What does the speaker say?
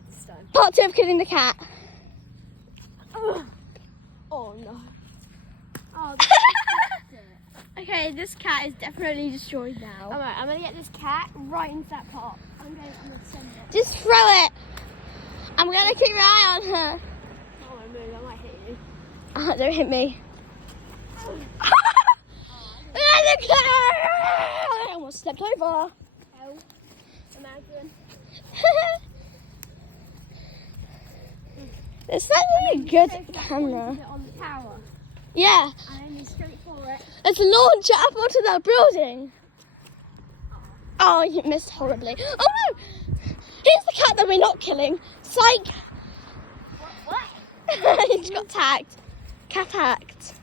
scared this time. Part 2 of killing the cat. Oh no. Oh, Okay, this cat is definitely destroyed now. alright, I'm gonna get this cat right into that pot. I'm gonna send it. Just throw it. I'm gonna keep your eye on her. Oh my move, I might hit you. Don't hit me. I almost stepped over. Oh, imagine. It's not really a good camera. On the tower, Yeah, and then you straight for it. let's launch it up onto that building. Oh, you missed horribly. Oh no! Here's the cat that we're not killing. Psych! What? He just got tagged. Cat hacked.